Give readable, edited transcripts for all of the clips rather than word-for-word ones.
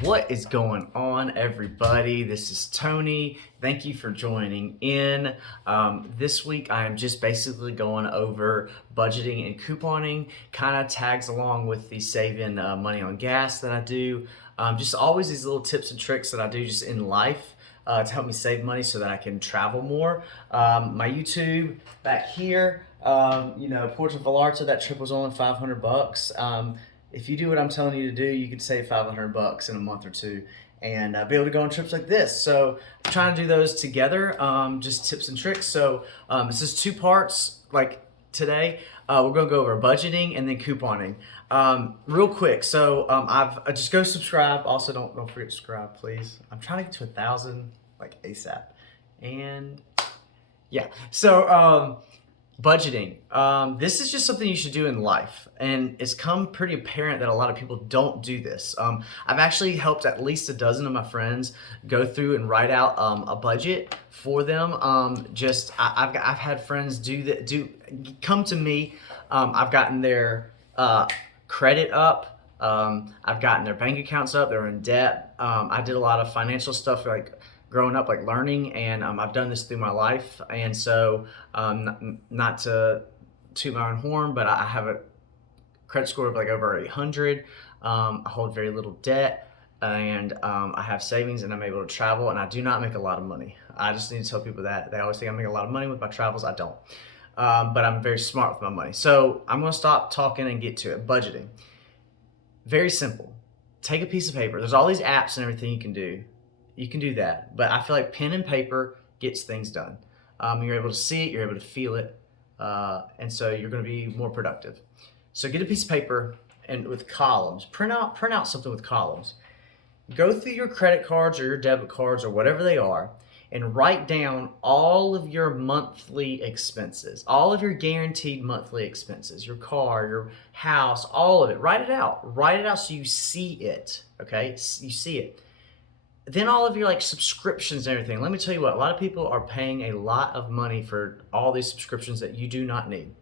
What is going on, everybody? This is Tony. Thank you for joining in. This week, I am just basically going over budgeting and couponing, kind of tags along with the saving money on gas that I do. Just always these little tips and tricks that I do just in life to help me save money so that I can travel more. My YouTube back here, Porto Vallarta, that trip was only $500. If you do what I'm telling you to do, you could save $500 in a month or two and be able to go on trips like this. So I'm trying to do those together, just tips and tricks. So this is two parts. Like today, we're gonna go over budgeting and then couponing. Real quick. So I just go subscribe. Also, don't forget to subscribe, please. I'm trying to get to 1,000 like ASAP. And yeah. So budgeting. This is just something you should do in life, and it's come pretty apparent that a lot of people don't do this. I've actually helped at least a dozen of my friends go through and write out a budget for them. I've had friends come to me. I've gotten their credit up. I've gotten their bank accounts up. They're in debt. I did a lot of financial stuff like growing up, like learning, and I've done this through my life. And so not to toot my own horn, but I have a credit score of like over 800. I hold very little debt, and I have savings, and I'm able to travel, and I do not make a lot of money. I just need to tell people that. They always think I make a lot of money with my travels. I don't. But I'm very smart with my money. So I'm going to stop talking and get to it. Budgeting. Very simple. Take a piece of paper. There's all these apps and everything you can do. You can do that, but I feel like pen and paper gets things done. You're able to see it, you're able to feel it, and so you're going to be more productive. So get a piece of paper and with columns, print out something with columns. Go through your credit cards or your debit cards or whatever they are, and write down all of your monthly expenses, all of your guaranteed monthly expenses, your car, your house, all of it. Write it out. Write it out so you see it. Okay, you see it. Then all of your like subscriptions and everything. Let me tell you what, a lot of people are paying a lot of money for all these subscriptions that you do not need.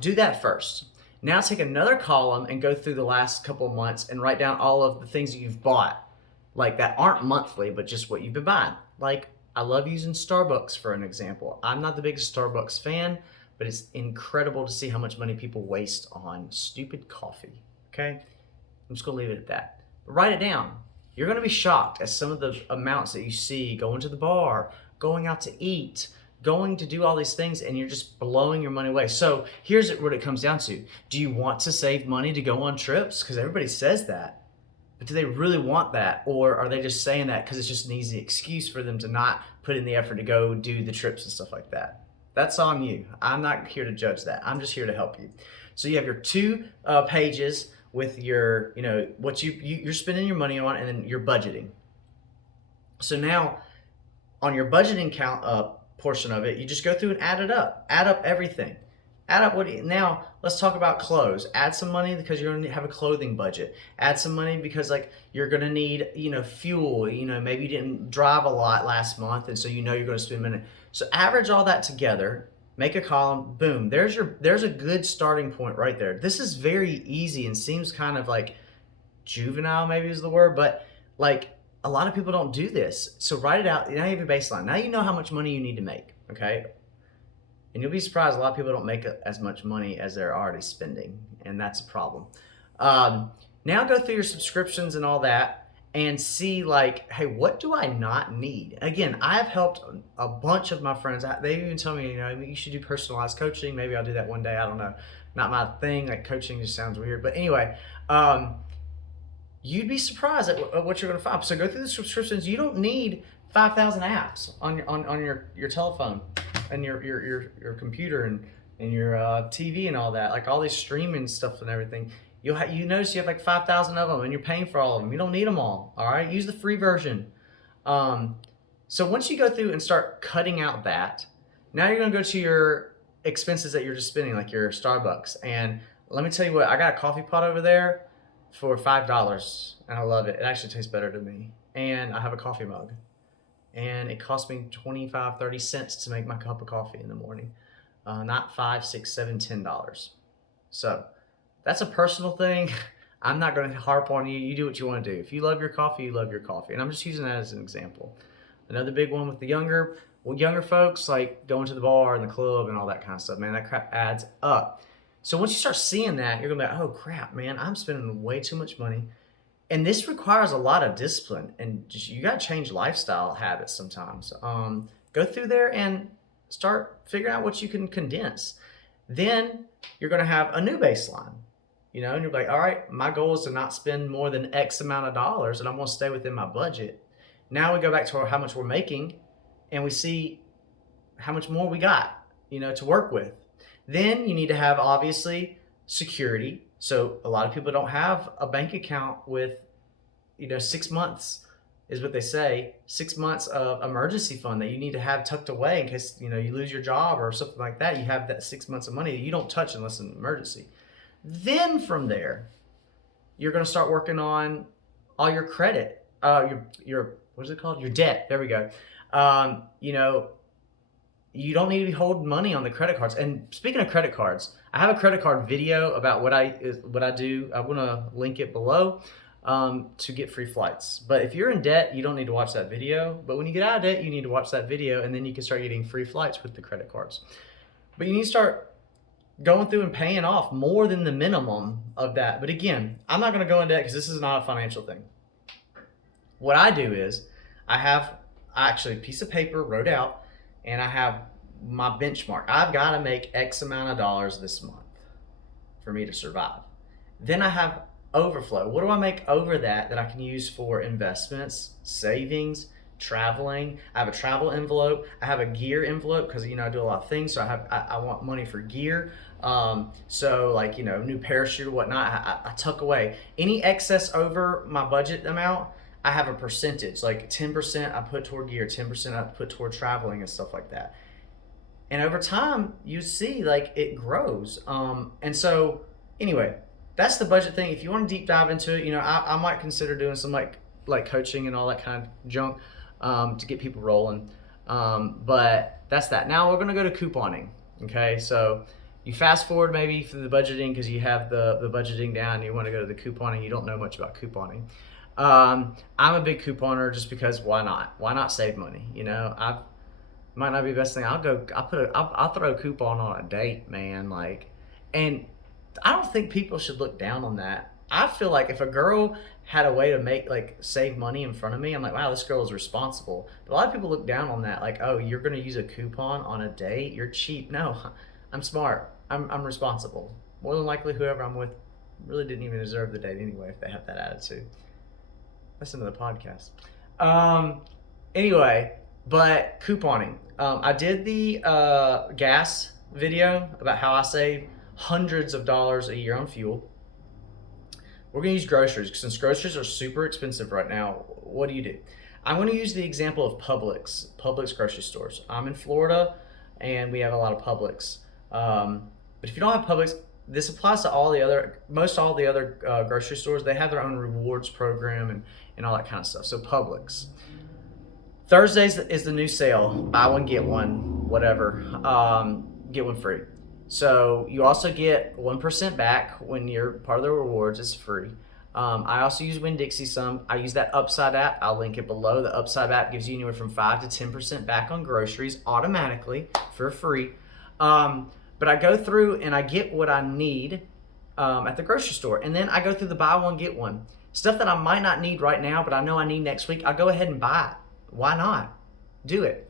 Do that first. Now take another column and go through the last couple of months and write down all of the things that you've bought, like that aren't monthly, but just what you've been buying. Like I love using Starbucks for an example. I'm not the biggest Starbucks fan, but it's incredible to see how much money people waste on stupid coffee. Okay? I'm just gonna leave it at that. But write it down. You're going to be shocked at some of the amounts that you see going to the bar, going out to eat, going to do all these things, and you're just blowing your money away. So here's what it comes down to. Do you want to save money to go on trips? Because everybody says that. But do they really want that? Or are they just saying that because it's just an easy excuse for them to not put in the effort to go do the trips and stuff like that? That's on you. I'm not here to judge that. I'm just here to help you. So you have your two pages with your, what you're spending your money on, and then your budgeting. So now, on your budgeting portion of it, you just go through and add it up. Add up everything. Add up now let's talk about clothes. Add some money because you're going to have a clothing budget. Add some money because like you're going to need, fuel. Maybe you didn't drive a lot last month, and so you're going to spend money. So average all that together. Make a column, boom, there's a good starting point right there. This is very easy and seems kind of like juvenile, maybe is the word, but like a lot of people don't do this. So write it out. Now you have your baseline. Now you know how much money you need to make, okay? And you'll be surprised a lot of people don't make as much money as they're already spending, and that's a problem. Now go through your subscriptions and all that and see like, hey, what do I not need? Again, I've helped a bunch of my friends. They even tell me, you should do personalized coaching. Maybe I'll do that one day. I don't know. Not my thing. Like coaching just sounds weird. But anyway, you'd be surprised at what you're going to find. So go through the subscriptions. You don't need 5,000 apps on your telephone and your computer and your TV and all that. Like all these streaming stuff and everything. You notice you have like 5,000 of them, and you're paying for all of them. You don't need them all right? Use the free version. So once you go through and start cutting out that, now you're going to go to your expenses that you're just spending, like your Starbucks. And let me tell you what, I got a coffee pot over there for $5, and I love it. It actually tastes better to me. And I have a coffee mug. And it cost me 25, 30 cents to make my cup of coffee in the morning. Not $5, $6, $7, $10. So that's a personal thing. I'm not going to harp on you. You do what you want to do. If you love your coffee, you love your coffee. And I'm just using that as an example. Another big one with the younger folks, like going to the bar and the club and all that kind of stuff, man, that crap adds up. So once you start seeing that, you're going to be like, oh crap, man, I'm spending way too much money. And this requires a lot of discipline, and just, you got to change lifestyle habits sometimes. Go through there and start figuring out what you can condense. Then you're going to have a new baseline, and you're like, all right, my goal is to not spend more than X amount of dollars, and I'm going to stay within my budget. Now we go back to how much we're making, and we see how much more we got, to work with. Then you need to have, obviously, security. So a lot of people don't have a bank account with, 6 months is what they say, 6 months of emergency fund that you need to have tucked away in case, you lose your job or something like that. You have that 6 months of money that you don't touch unless it's an emergency. Then from there, you're going to start working on all your credit, your what is it called? Your debt. There we go. You don't need to be holding money on the credit cards. And speaking of credit cards, I have a credit card video about what I do. I want to link it below to get free flights. But if you're in debt, you don't need to watch that video. But when you get out of debt, you need to watch that video, and then you can start getting free flights with the credit cards. But you need to start going through and paying off more than the minimum of that. But again, I'm not going to go in debt because this is not a financial thing. What I do is I have actually a piece of paper wrote out, and I have my benchmark. I've got to make X amount of dollars this month for me to survive. Then I have overflow. What do I make over that I can use for investments, savings, traveling? I have a travel envelope. I have a gear envelope because, I do a lot of things. So I want money for gear. So like, new parachute or whatnot, I tuck away. Any excess over my budget amount, I have a percentage, like 10% I put toward gear, 10% I put toward traveling and stuff like that. And over time, you see like it grows. And so anyway, that's the budget thing. If you want to deep dive into it, I might consider doing some like coaching and all that kind of junk to get people rolling. But that's that. Now we're going to go to couponing. Okay, so you fast forward maybe through the budgeting because you have the budgeting down and you want to go to the couponing. You don't know much about couponing. I'm a big couponer just because why not? Why not save money? I might not be the best thing. I'll throw a coupon on a date, man. And I don't think people should look down on that. I feel like if a girl had a way to save money in front of me, I'm like, wow, this girl is responsible. But a lot of people look down on that, like, oh, you're gonna use a coupon on a date? You're cheap. No, I'm smart. I'm responsible. More than likely, whoever I'm with really didn't even deserve the date anyway if they have that attitude. Listen to the podcast. Anyway, but couponing. I did the gas video about how I save hundreds of dollars a year on fuel. We're going to use groceries since groceries are super expensive right now. What do? I'm going to use the example of Publix grocery stores. I'm in Florida and we have a lot of Publix. But if you don't have Publix, this applies to most all the other grocery stores. They have their own rewards program and all that kind of stuff. So Publix. Thursdays is the new sale. Buy one, get one, whatever. Get one free. So you also get 1% back when you're part of the rewards. It's free. I also use Winn-Dixie some. I use that Upside app. I'll link it below. The Upside app gives you anywhere from 5 to 10% back on groceries automatically for free. But I go through and I get what I need at the grocery store. And then I go through the buy one, get one. Stuff that I might not need right now, but I know I need next week, I'll go ahead and buy it. Why not? Do it.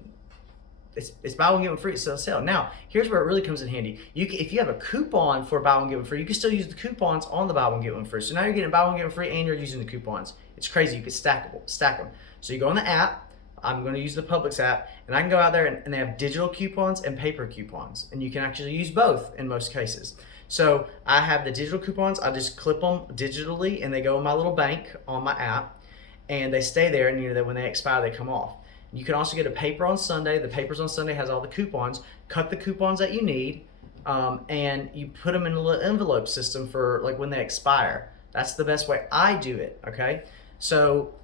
It's buy one, get one free. It's sale. Now, here's where it really comes in handy. If you have a coupon for buy one, get one free, you can still use the coupons on the buy one, get one free. So now you're getting buy one, get one free, and you're using the coupons. It's crazy. You can stack them. So you go on the app. I'm going to use the Publix app, and I can go out there and they have digital coupons and paper coupons, and you can actually use both in most cases. So I have the digital coupons. I just clip them digitally, and they go in my little bank on my app, and they stay there, and when they expire, they come off. You can also get a paper on Sunday. The papers on Sunday has all the coupons. Cut the coupons that you need, and you put them in a little envelope system for when they expire. That's the best way I do it, okay? So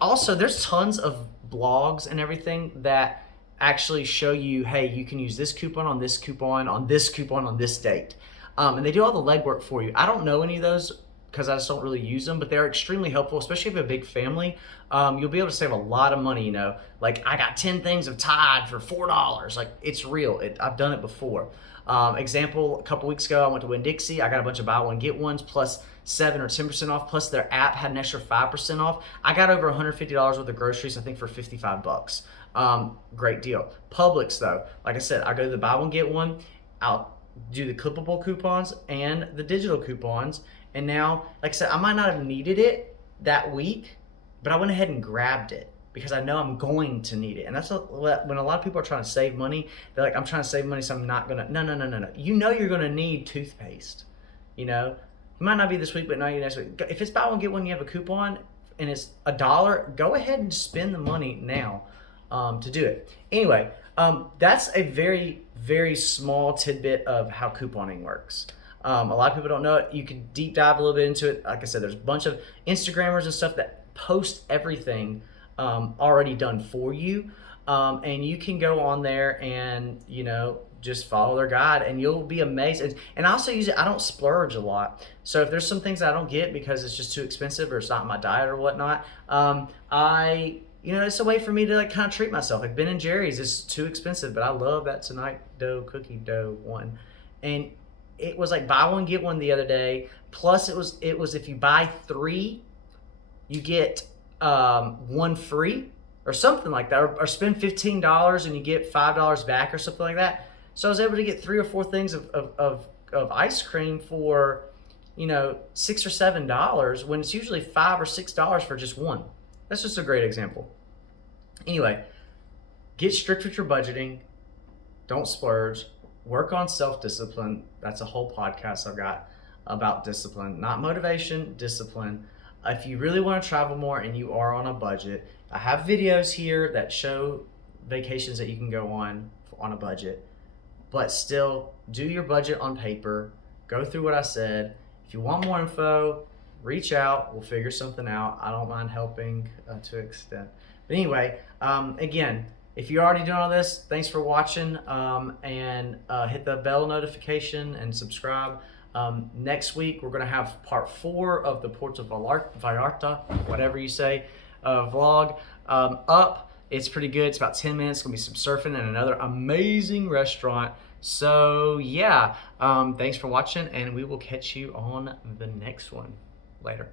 also there's tons of blogs and everything that actually show you, hey, you can use this coupon on this coupon on this coupon on this date. And they do all the legwork for you. I don't know any of those because I just don't really use them, but they're extremely helpful, especially if you have a big family. You'll be able to save a lot of money, like I got 10 things of Tide for $4. Like, it's real. I've done it before. Example, a couple weeks ago, I went to Winn-Dixie. I got a bunch of buy one, get ones plus 7 or 10% off, plus their app had an extra 5% off. I got over $150 worth of groceries, I think, for 55 bucks. Great deal. Publix, though, like I said, I go to the buy one, get one. I'll do the clippable coupons and the digital coupons. And now, like I said, I might not have needed it that week, but I went ahead and grabbed it because I know I'm going to need it. And that's when a lot of people are trying to save money. They're like, I'm trying to save money, so I'm not going to. No. You know you're going to need toothpaste. It might not be this week, but not next week. If it's buy one, get one, you have a coupon, and it's $1, go ahead and spend the money now to do it. Anyway, that's a very, very small tidbit of how couponing works. A lot of people don't know it. You can deep dive a little bit into it. Like I said, there's a bunch of Instagrammers and stuff that post everything already done for you. And you can go on there and, just follow their guide, and you'll be amazed. And I also use it, I don't splurge a lot. So if there's some things I don't get because it's just too expensive or it's not my diet or whatnot, it's a way for me to kind of treat myself. Like Ben & Jerry's is too expensive, but I love that Tonight Dough cookie dough one. And it was like buy one, get one the other day. Plus it was if you buy 3, you get 1 free or something like that, or spend $15 and you get $5 back or something like that. So I was able to get 3 or 4 things of ice cream for, $6 or $7 when it's usually $5 or $6 for just one. That's just a great example. Anyway, get strict with your budgeting. Don't splurge. Work on self-discipline. That's a whole podcast I've got about discipline. Not motivation, discipline. If you really want to travel more and you are on a budget, I have videos here that show vacations that you can go on a budget. But still, do your budget on paper. Go through what I said. If you want more info, reach out. We'll figure something out. I don't mind helping to an extent. But anyway, again, if you're already doing all this, thanks for watching, and hit the bell notification and subscribe. Next week, we're going to have part 4 of the Puerto Vallarta, whatever you say, vlog up. It's pretty good. It's about 10 minutes. It's going to be some surfing and another amazing restaurant. So, yeah, thanks for watching, and we will catch you on the next one. Later.